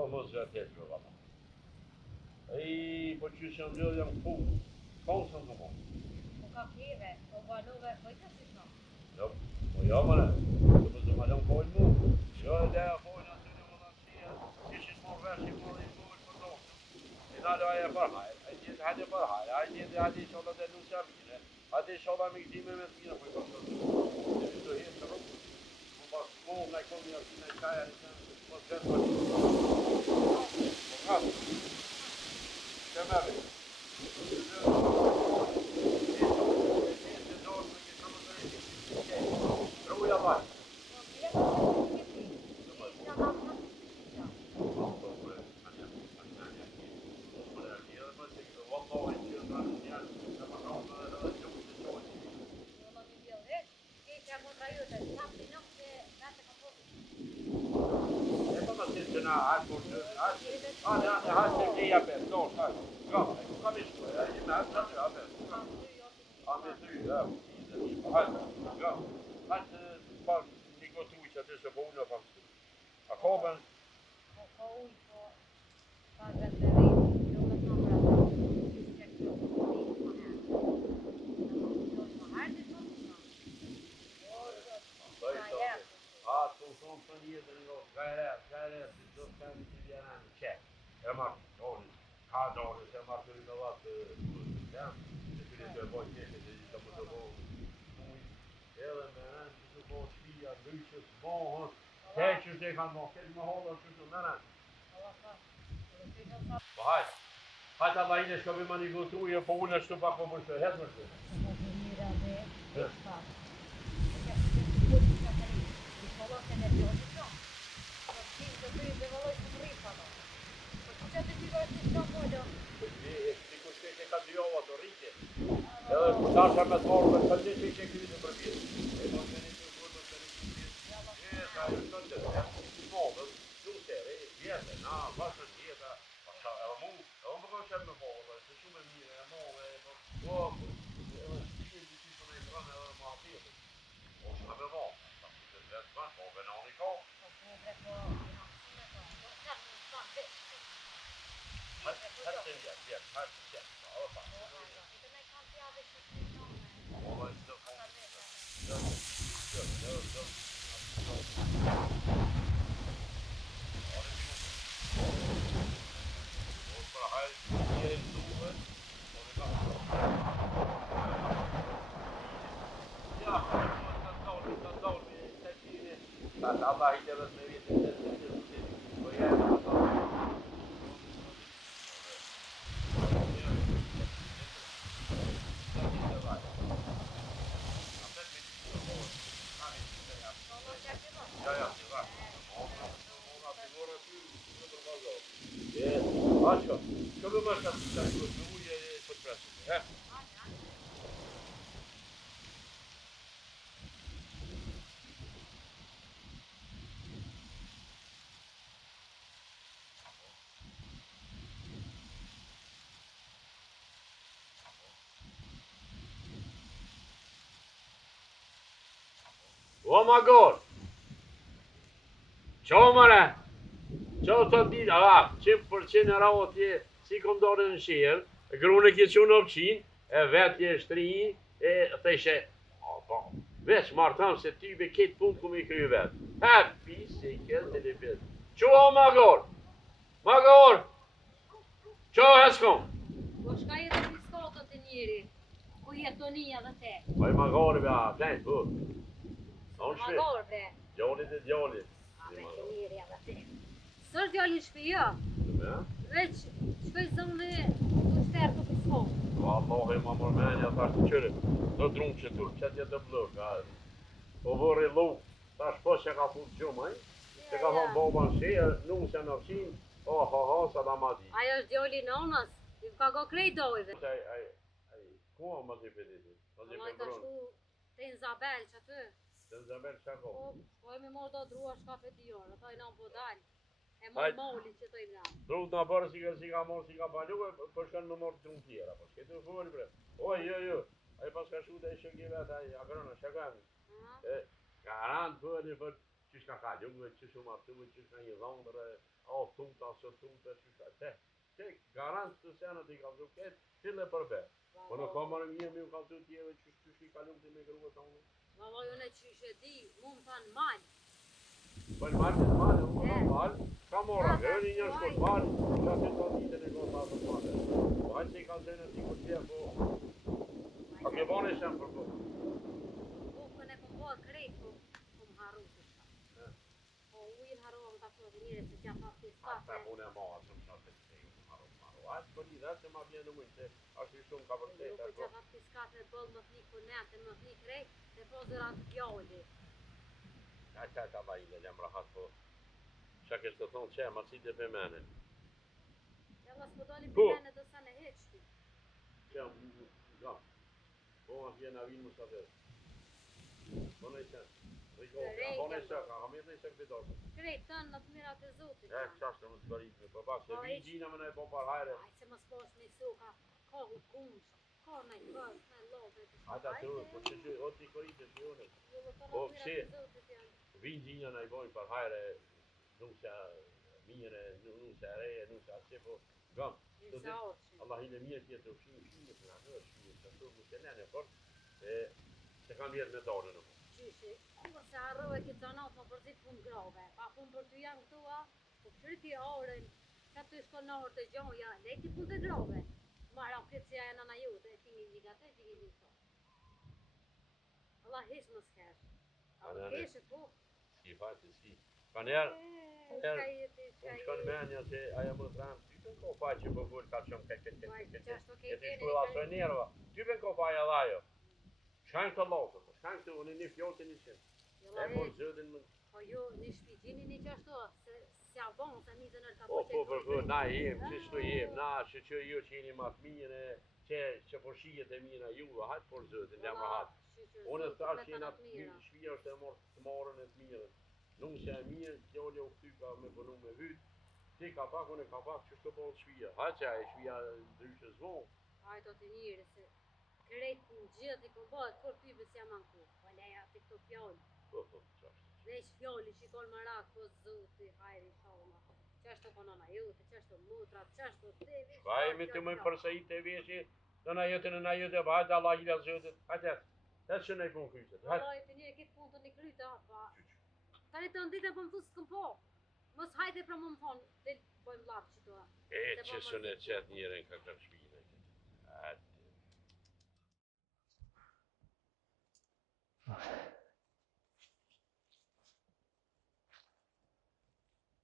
O, mos vërtet për valla. Po që që ndërë jam këpull, konë së në mund. Po ka kjeve, po banove, po i të si shumë. Jo, po jo mëre, të më zëma lëmë pojnë mu. Jo e leja pojnë aty në vëllënësia, ishin morë vesh i morë i pojnë për doktëm. I nalë aje për hajrë, hajde për hajrë, hajde i shola dhe lusja vire, hajde i shola me këtime me të mire, po i për të të të të hirë të rrugë. Po pas kohë, në komi aty në kaja, po të vetë për të. Çemeri. Ruja var. Hajde Allah ine shko me mani gotuje, po unë është të pak po më shërhet më shërhet. Edhe tasha me të morë me të përgjit që i që këtë për vjetë. E do të një të përgjit për vjetë. Sa e shtë të të të modës, të tere, vjetë, na, bashkë të vjetë, pasha, edhe mu më kanë qëtë me modë, se shumë e mire, e modë, edhe shpijë të që në e brënë edhe më atjetë. O shme me modë, ta që të vetë bënë, po venoni ka. Allah i devlet me vjetë të të të po jemi në të Aşko, što bi baš kad uje pod presom, he? O ma gor! Qo mëre? Qo të ditë, 100% e rao tje, si kom dore në shirë, grune kje që në opqin, e vetë je shtri, e theshe, veç martam se ty be ketë punë ku mi kry vetë. Happy, si këtë të lipet. Qo o ma gor? Ma gor! Qo heskom? Po shka jetë në skotët e njëri, ku jetonia dhe te. Oj ma gor, bja, plenë, po. Ma gor, bre. Djallit e djallit. A, me të njëri edhe te. Së është djallit shpi, jo? Veç, shkoj zonë të shterë të pësfonë. Allah e ma mërmenja, thash të qëri, të drunë që tu, që tjetë të blërë, po vërri lu, thash po që ka putë gjumë, që ka thonë boban shia, nuk që në fshin, ha, sa da ma di. Ajo është djalli nonës, ju ka go krejt dojve. Ku a më t'i përditi? Ma ka shku të Izabel që të. Të Izabel që ka? Po, shkoj me morë do drua shka për dior, ata i në po dalë. E morë moli që të i nga. Drut në bërë si ka morë, si ka balu, për shkanë me morë të trunë tjera, për shketë në fërë, bre. Oj, jo, a i pas ka shu dhe i shëngi vetë, a i agrona, shakami. Garantë fërë, për Qysh ka kalume, qysh u martume, qysh ka një dhondre, o tunta, së tunta, qysh ka te garant të senët i kalzu ketë, tille përbe. Po në kamërë mje mi u kalzu tjeve qysh i kalume të me grua tonë. Valla jone qysh e di, mu më thanë malë. Po në marë të malë, unë në malë, ka mora, një një shkot malë, që aty të ditën e kohë të malë. Po hajtë se i kalzene t'i kur tje, po... A ke bane shemë për po? Bukën e kom bërë krejt, po kom haru të shka. Po ujnë haru më të kohë të njëre se që fa të skafe. Ata unë e ma, shumë qatë të sejë, haru. Ashtë për një dhe që ma bjenë ujnë, se ashtë i shumë ka vërtet. Nuk e që fa të skafe bëllë më thni kunete, më thni krejt, dhe po zërat pjalli. Ka la ile, jam rahat po. Qa kesh të thonë që, ma cite për mene. Ja la s'po dali për mene dhe sa në heqti. Që, nga, po ma vjen avin më sa dhe. Po në i qenë. Po në i shëka, ka mirë në i shëk vidosë. Krejt tënë në të mirat e zotit. E, qashtë më të zbaritme, po pak, se vi gjina më ne po par hajre. Aj, se më s'posh një suka, ka hukumsh, ka në i kërës, në i lobe. Ata të rrë, po që që, o t'i korite që jone. Po pëse, vi gjina në i bojnë par hajre, nusja mire, nusja reje, nusja asje, po, gam. Allah i në mirë tjetë të shimë, për anë është shimë, që të më të nene, por, se kam vjetë me dore në po. Qyshi, se arrove këtë zanat më përzit pun grave, pa pun për të janë këtua, po këshriti orën, që të shko në orë të gjoja, lejti pun të grave. Mara këtë si aja nëna ju, dhe ti një gate, ti një një të. Allah hish më s'kesh. Allah keshë po. Si faqë, si. Ka njerë, unë shko në menja se aja më të ramë, ty për në ko faqë që për full ka shumë këtë, e ti shkulla së njerëva, ty për në ko faqë edhe ajo. Shkajnë të lotët, shkajnë të unë një fjallë të një qenë. E por zëdin më... Po jo, një shpijgjini një qashtu, se si avon, se një të nërë ka po për na jem, që shtu jem, na që ju që jeni matë mire, që po shijet e mira juve, hajtë por zëdin, jam rahat. Unë të tash që jena të shpija është e morë të marën e të mirën. Nuk që e mirë, kjollë u këty ka me përnu me vytë, ti ka pak, unë ka pak, që shto bëllë shpija. Hajtë që e shpija ndryshë zvonë. Hajtë o të njëre, se krejt në gjithë i këmbat, kur tyve si jam anku, po leja të këto fjallë. Veç fjallë, shikon më rakë, po zëti, hajri, shalma. Qashtë të konona jote, qashtë të mutrat, qashtë të tevi. Shkajmi të më përsa i të veshi, në na jote, hajtë Allah i lasë jote, hajtë që ne i punë kryset. Allah i të njëre, kitë punë të një kryta, pa. Tani të ndite për më thusë s'këm po. Mos hajte pra më thonë, dhe bojmë lakë që toa. E që së në qëtë njëre në kakër shpine.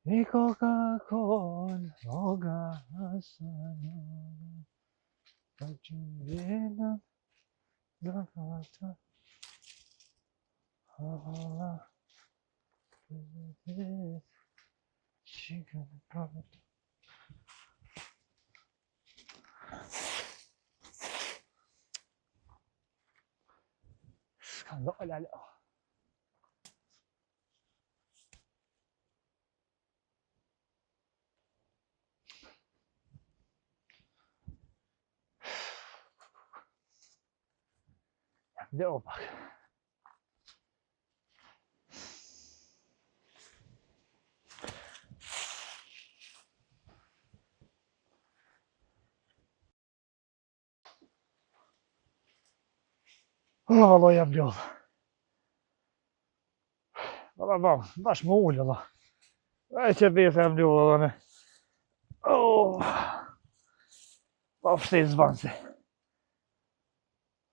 I Coca-Cola, Oga Hasana, Pagina, Lavata, Hala, Chicken Product. Skandal. Devo pak. Valla jam ljoll. Valla bash më ullë valla. Aj që bese jam ljoll valla ne. Pa fështet zbanse.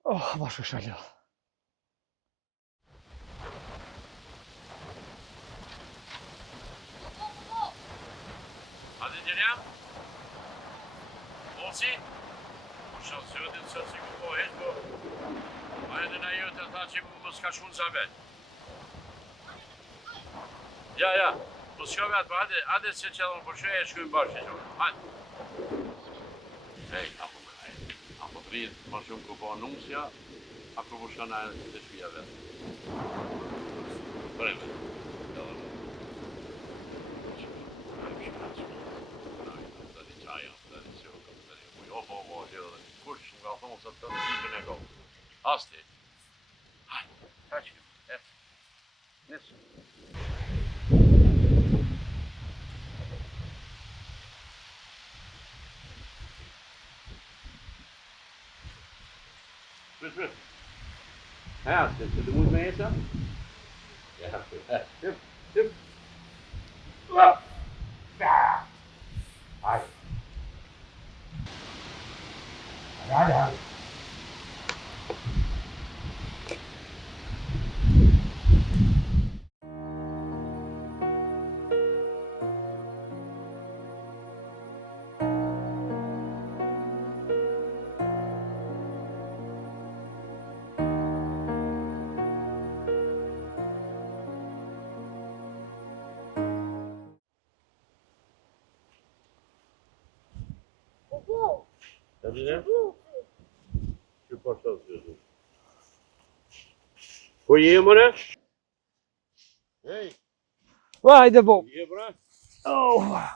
Bash kësha ljoll. Hadi Derya. Olsi. Uşaq zëdin së si ku po heq po. Hajde na jo të tha që më s'ka shkunë zabet. Ja. Po s'ka vetë, po hajde se që edhe në përshoj e shkujnë bashkë që. Hajde. Ej, apo rritë më shumë ku po anunësja, apo po shkana e të shpija vetë. Preme. Kush nga thonë se të ditën e kohë. Asti. Hajde, kaqë, Nesë. Shpyt. Ja, zit er moet mee eten? Ja, tip. Ja. Ai. Ja. Dat is het? Je past ook dus. Goeiemorgen. Hey, Hajde Bob. goeiemorgen. Oh.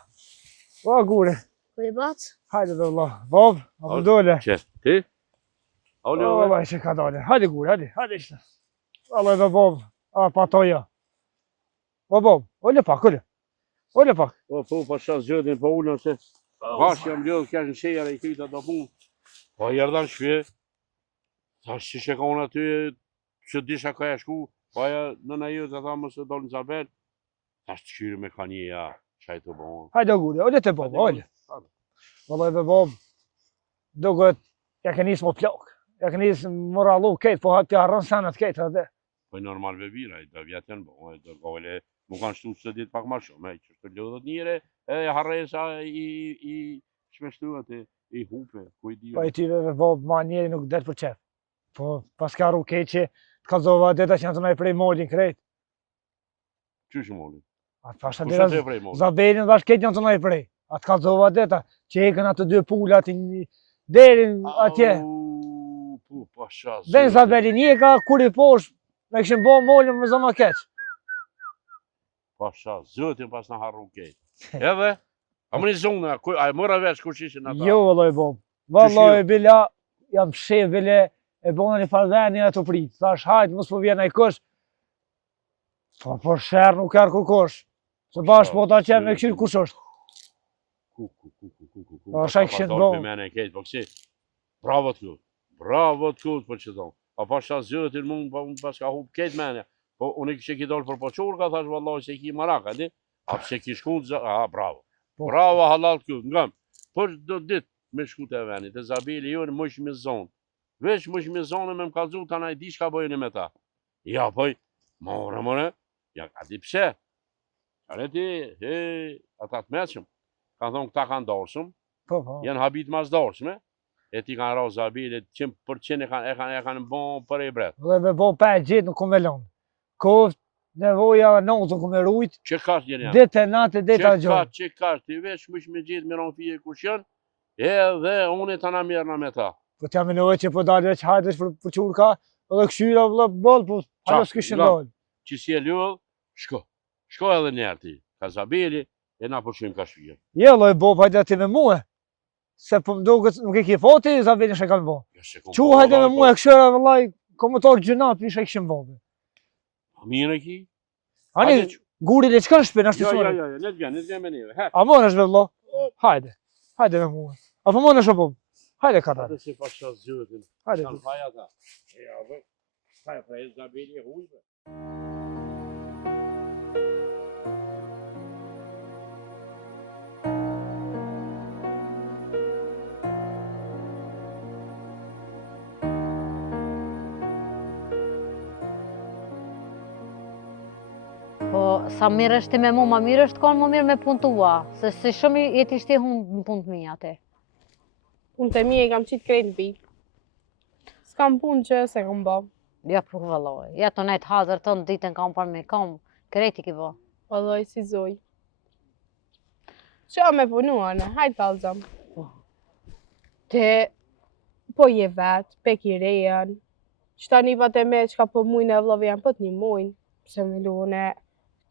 Vad går det? Goeiebat. Hajde والله. Bob, vad dåligt. Chef, ty? والله ايش كذا هذه قول هذه ايش والله يا بوب باطويا بوب ولا باك ولا باك Po pas zërin po ulën se bash jam lëu kja në shejara I këta do pun. Po erdhan shpje. Tash që shekon aty që disha ka ja shku, po aja nëna jote tha mos e dolën Zabel. Tash të shkyri me kanija, çaj të bon. هذا قول ولا تبوب ولا والله يا بوب دوقت يا كنيس مطلق يا كنيس مرالو كيف po hati harron sanat كيف هذا Po normal ve vira, do vjetën bon, do gole më kanë shtu së ditë pak më shumë, që të lodhët njëre, e harresa I shmeshtuat I hupe, ku I di. po I tyve Bob ma njeri nuk det për çep po pas ka rru keq që të kallzova deta që janë të prej molin krejt Qysh molin? atë pasha Ku dera të prej molin? Zabelin vash keq janë të prej atë kallzova deta që ekën atë dy pulat derin atje Po pasha. Dhe Zabelin një ka kur I poshtë me këshim bo molin me zoma keq Pasha, zëtin pas në harru kejt. Edhe, a më një zonë, a mëra veç kush ishin ata? Jo, valloj Bob. Valloj bila, jam shef bile, e bona një farveni ato prit. Thash, hajt, mos po vjen ai kush. Po sherr nuk ka kush. Se bash po ta qem me këshir kush është. Ku. Po shaj këshin bo. Po mene kejt, po kësi. Bravo t'kut. Bravo t'kut, po që thonë. A pasha zëtin mund, po unë pas ka hup kejt mene. Po unë I kështë ki dollë për poqurka, thash valloj se I ki maraka, di? A pse ki shkun, bravo. Bravo halal t'kut, ngam. Për do dit me shku të venit, e Zabili ju në mësh me zonë. Veç mësh me zonë me më kalzu të na I di shka bojnë me ta. Ja, poj, more, ja, ka di pse. Qare ti, ata të meqëm. Ka thonë këta kanë dorësëm, janë habit mas dorësme. E ti kanë ra Zabili, 100% e kanë bon për e bret. Dhe me bo 5 gjithë nuk kom e lonë. Koft, nevoja nozën kom e rujt. Që kash njën janë? Dite natë, dita gjohë. Që kash, ti veç mësh me gjithë miron fije kush janë, edhe unë të na mirëna me ta. Po t'jam e nevoj që po dalë veç hajdesh për qurka, edhe këshyra vëllë bolë, po hajdo s'kishin dalë. Që si e ljullë, shko edhe njerë ti, ka Zabili, e na përshim ka shvije. Je, loj Bob, hajde ati me muhe. Se po mdogët nuk e ki foti, Zabili shë kanë bo. Qu hajde me muhe këshyra vëllaj, komotor gjynat, vishe i këshim bobe. Mire ki? Ani, guri le qëka në shpinë, ashtë të Jo, sore. ne t'vjen me neve. A mon është vëllo? Hajde me muhe. A po mon është o Bob? Hajde ka Ate si pasha zëtin. Hajde. Kanë faja ta. Ja, vë. Faja pra e Zabili e hujve. Po, sa mirë është ti me mu, ma mirë është konë më mirë me punë tua, se si shumë jeti shti hunë në punë të mija ti. Punë të mi e kam qitë krejt në pikë. S'kam punë që se kam bo. Ja për vëlloj, ja të nejtë hazër të në ditën kam për me kam, krejt I ki bo. Vëlloj si zoj. Që me punuane, hajtë kalzëm. Te, po je vetë, pe ki rejen. Qëta një vate me qka po mujnë e vlove janë pët një mujnë. Se me lune,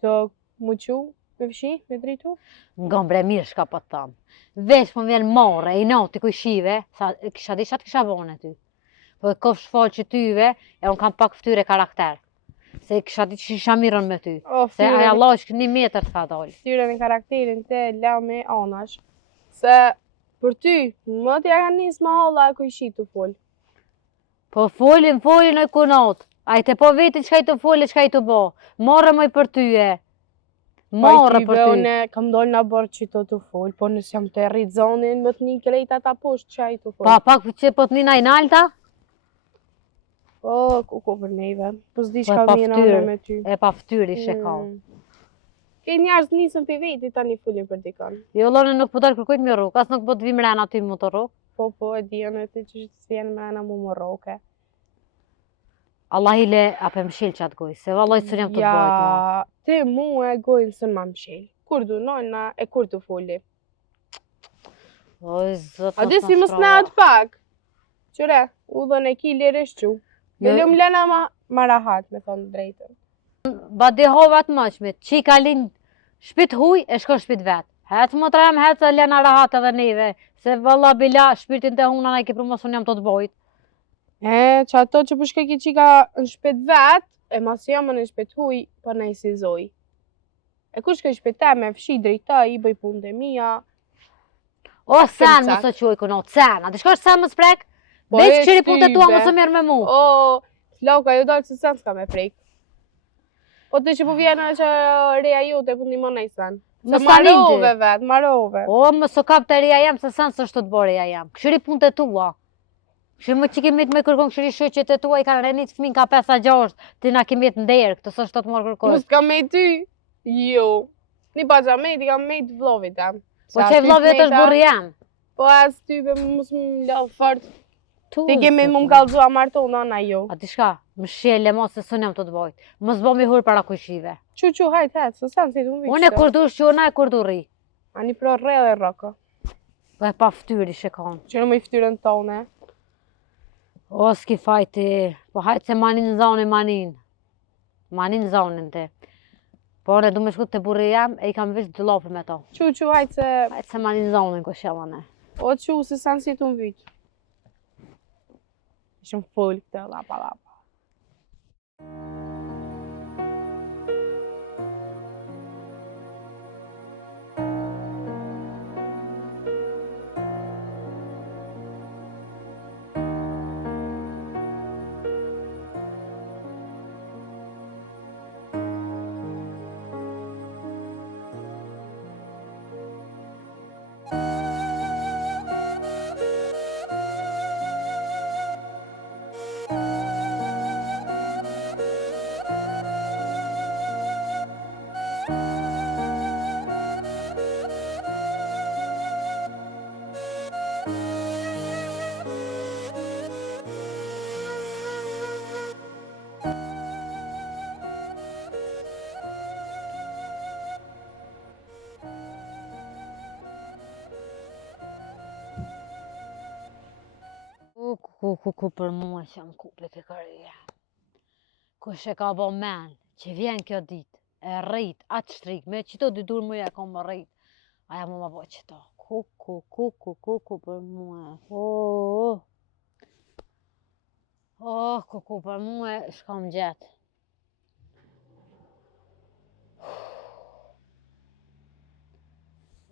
të muqu, me fshi, me dritu? Nga mbre mirë shka po të thamë. Vesh po vjen more, I noti kuj shive, sa kisha di qatë kisha vone ty. Po e kof shfall që tyve, e unë kam pak ftyre karakter. Se kisha di që isha mirën me ty. Se aja lashk 1 metër të ka dalë. Ftyre me karakterin te la me anash. Se për ty, më t'ja ka njës ma halla e kuj shi të full. Po folin e kunot. Ajte po veti qka i të foli, qka i të bo. Marë mëj për tyje. Marë për ty. Une kam dollë në bërë që të fol, po nësë jam të rritë zonin, më të një krejta ta poshtë që i të fol. Pa pak që po të një najnalta? Po, ku për neve. Po s'di qka mjena në me ty. E pa ftyri sheka. Ke njerës nisën për veti ta një folin për dikon. Jo, lone nuk po dalë kërkujt me rrugë, as nuk po të vi mrena ty më të rrugë. Po, e dijon e ti që të s'vjen mrena mu më roke. Allah i le apë mshil që atë gojë, se vallaj së njëm të të bajt ma. Ja, ti mu e gojnë së ma mshil. Kur du nojna e kur të foli. Oj, zëtë A di si më snat pak? Qëre, u dhën e ki lirë shqu. Belum lena ma rahat, me thonë drejtën. Ba dehovat mëshmit, që i kalin shpit huj e shko shpit vetë. Hecë më trem, hecë e lena rahat edhe neve, se valla bila shpirtin të huna na i ke promosion jam të të bojt. Që ato që përshke ki qika në shpet vetë, e mas jam në shpet huj, për në i si zoj. E kur shke shpet e me fshi drejta, i bëj punë dhe mija. O, sen më së quj kënot, sen, a të shkosh sen më sprek? Veç qëri punë të tua më së mirë me mu. O, flauka, ju dalë që sen s'ka me prejk. Po të që po vjenë që reja ju të për një më nejsen. Se marove vetë, marove. O, më së kap të reja jam, se sen së shtë të bo reja jam. Këshëri punë të tua. Këshëri më që kemi të me kërkon, këshëri shëqet e tua i kanë renit fëmin ka 5-6, ti na kemi të nderë, këtë së shtë të morë kërkon. Mus ka me ty? Jo. Një pa qa me ti ka me të vlovit jam. Po që e vlovit është burri jam. Po as ty be mus më lau fort. Ti kemi më kalzu a marton, nana jo. A ti shka, më shjele mos se së njëm të të bojt. Më zbo mi hur para kujshive. Qu, hajt, së sen si të më vishtë. Unë e kur du shqona e kur du ri. A një pro rre dhe rroko. Po e pa ftyri shekon. Që në më i ftyrën tone. O, s'ki fajti, po hajtë se manin zonin manin. Manin zonin ti. Po ne du me shkut të burri jam e i kam vish dëllopër me to. Qu, hajtë se... Hajtë se manin zonin ko shelane. O, qu, se sen si të më vytë. Ishëm full këtë lapa. Ku për mua që jam kupli të kërëja. Kush e ka bo men, që vjen kjo dit, e rrit, atë shtrik, me qito dy dur muja ka më rrit, aja mu ma bo qito. Ku për mua. Ku për mua, shkam gjetë.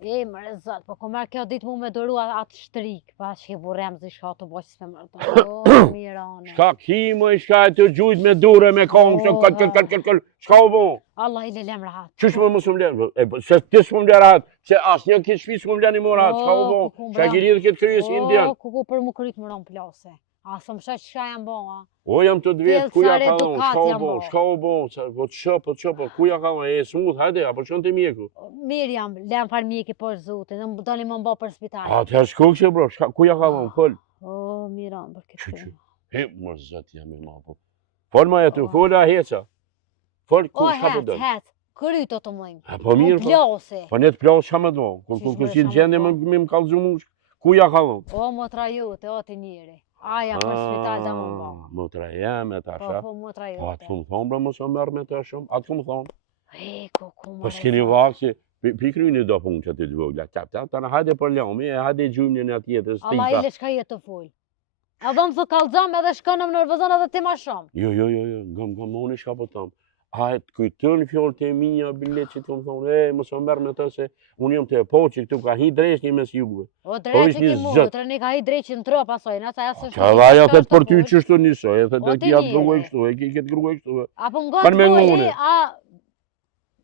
E, mërë zot, po ku merë kjo ditë mu me doru atë shtrik, pa që ke burem zi shka të bojqës me mërë. O, mirane. Shka kimo i shka e të gjujt me dure me kongë, shka u bo? Allah i le lem rahat. Qysh më mësë më lenë? Se ti s'më më lenë rahat, se asë një këtë shpi s'më më lenë i më rahat, shka u bo? Shka ki rridhë këtë kryes i indian. Ku për mu kryt më ronë plase. A së më shë që shka jam bo, a? O, jam të dvetë, kuja ka dhonë, shka u bo, po të shëpë, kuja ka dhonë, e smut, hajde, apo qënë të mjeku? Mirë jam, lem farë mjeki për zote, dhe më dali më mbo për spital. A, të shko kështë, bro, kuja ka dhonë, fol. O, mirë jam, për këtë. Që, he, më zëtë jam i ma, po. Fol ma jetu, fola heqa. Fol, ku shka për dënë? Het, kryto të mëjmë. Po mirë, po. Plase. Po ne të plasë qa me dhonë, kur si gjende me më kalëzu mush, kuja ka dhonë? O, më trajote, o të njëri. Aja për spital dhe më mbo. Më trajem e ta shë. Po, më trajote. Po, atë këmë thonë, bre, më së mërë me të shumë, atë këmë thonë. Ku më Po, s'keni vakë që, pikry një do punë që të të vogla, të në hajde për ljomi, e hajde gjumën e atjetës, stika. Allah i le shka jetë të full. Edhe më thë kalzam edhe shkënëm në rëvëzon edhe ti ma shumë. Jo, gëm, unë i shka po tëmë. Hajt, kujtën fjallët e mija, bilet që të më thonë, mos më merë me të se unë jam të e po që këtu ka hi dreqni mes juve. O dreqni ki mu, treni ka hi dreqni në tro pasoj, nësa jasë është... Qa dhaja thët për ty që shtu njësoj, e thët O e ti kja të grua i njëre. kështu, e ki këtë grua i kështu. Apo nga të voli, a...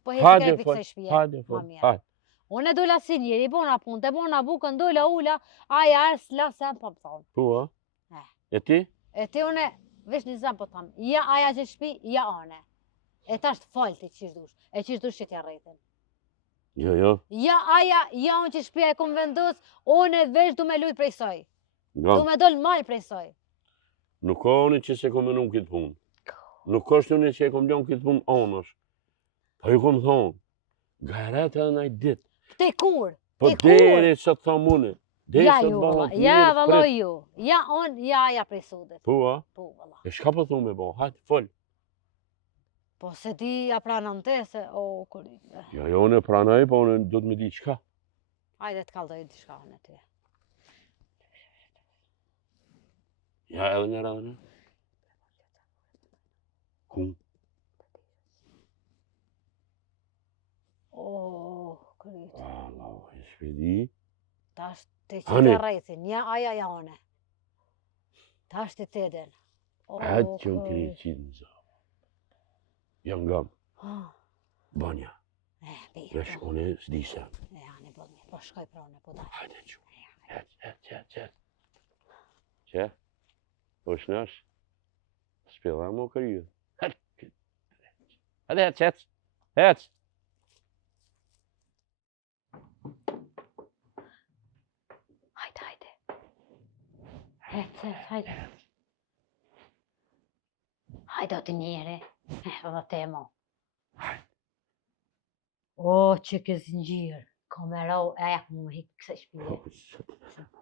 Po heti Hajde, kërë pikse shpije. hajde, hajde. Unë e dola si njeri, bona punë, te bona bukën, dola ula, aja arës la sem po më thonë. Po, a? E ti? E ti une, vesh një zem po thamë, ja aja që shpi, ja ane. E ta është falti qish dush, e qish dush që t'ja rejten. Jo. Ja aja, ja unë që shpia e kom vendos, unë e vesh du me lujt prej soj. Nga, Du me dol mal prej soj. nuk ka une që se kom e nuk këtë punë. Nuk është une që e kom lënë këtë punë anësh. Po ju kom thonë, garet edhe nëjtë ditë. Te kur? Po Te kur? deri që të thamë une. Ja ju, ja valo ju. Ja unë, ja aja prej sudit. Po, a? Po, valla. E shka po thumë me bo, hajtë, fol. Po se ti ja pranëm te se, o, kërë. Jo, une pranaj, po une do të me di qka. Hajde të kaldoj diçka në ty. Ja, edhe një rane. Ku? O, kërë. Allah, e shpedi. Ta është të Hani. që të rejthin, ja aja ja one. Ta është të të den. Hajtë që më kërë qitë në zonë. Janë gam, banja. Vesh, une s'di se. Ja, në bëllë një, po shkoj pra në po daj. Hajde që. Qe. Qe? Po shnash? S'pjela më kërë. Hajde, qec. Hec. Hajde. Hajde o të njeri. Dhe temo. O, që kësë njërë. Kamerau, e ja këmë më hikë këse shpirë.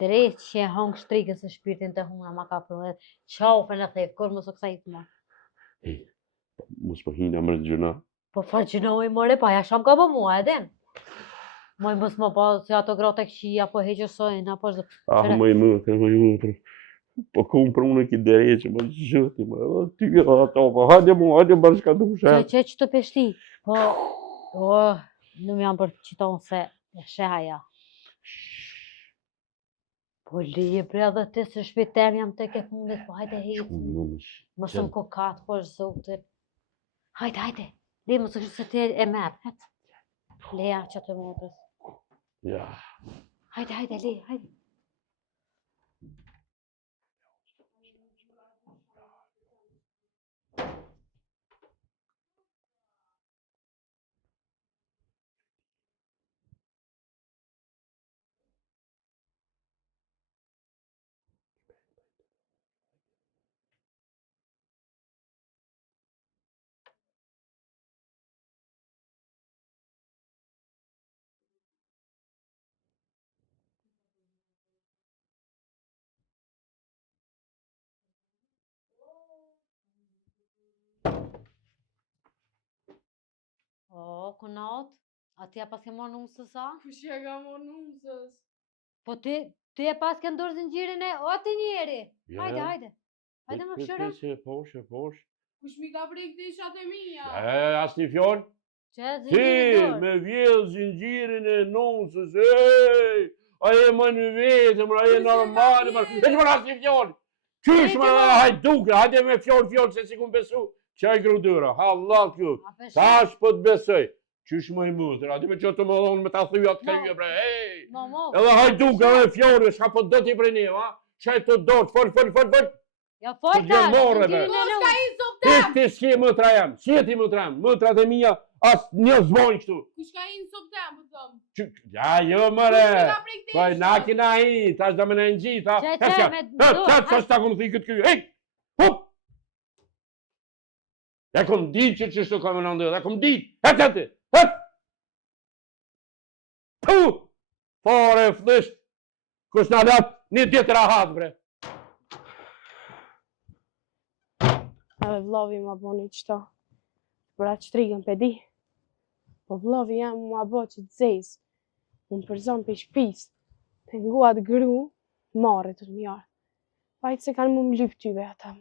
Drejt që e hongë shtrikës e shpirtin të huna ma ka përnë. Qau për në thejtë, kur më së kësa hitë ma. Mos për hina mërë gjëna. Po farë që në ujë mëre, pa ja sham ka po mua, edhem. Moj mos më pa, si ato gratë e këshia, po heqësojnë, apo është... Ah, më i mëtër. Po kumë për unë këtë dereqë, më zhëti, më ty ato, po hajde bërshka të ushet. Që që të peshti, po... O, në më jam për qitonë se e shehaja. Po lije bre dhe ti se shpiter jam të ke fundit, po hajde hejtë. Mësë më kokat, po është zotit. Hajde. Le, mësë kështë se ti e merë. Leja që të motës. Ja. Hajde, le, hajde. O, kunat, atja pas ke marrë numësës a? Kush ja ka marrë numësës? Po ti e pas ke ndorë zinxhirin e o ti njeri. Hajde. Hajde më këshëra. Posh. Kush mi ka prej këtë ishat e mija? As një fjoll? Që Ti zinxhirin dorë. me vjedh zinxhirin e nusës, ej! Aje më në vetëm, aje normali, e që më as një fjoll? Qysh më hajduke, hajde me fjoll, se si ku më besu. Qaj grudyra, halal kjo, tash po të besoj. Qysh më i mëtër, ati me që të më dhonë me ta thuja të kërgjë, bre, ej! Edhe hajduke edhe fjollë, shka po të ti prej një, ha? Qaj të dorë, fol. Ja fol ta, Ka i soptem! Ti s'ki mëtra jam, si e ti mëtra jam, mëtrat e mija, as një zvojnë kështu. Kush ka i në soptem, po thëmë? Ja, jo mëre, po na kina i, tash do me në në gjitha. Që, me dorë. Qa s'ta këmë thi këtë kjo, ej, hup! Ja kom dit që shtu kam në ndërë, ja kom dit, hët! Puh! Fare flisht, kush në lap, një ditë rahat, bre. Edhe vlovi ma boni qëta. Për atë shtrigën për di. Po vlovi jam ma bo që të zezë. Unë përzon për shpis. Të nguat gru, marrë të njarë. Vajtë se kanë mu më lypë tyve ata.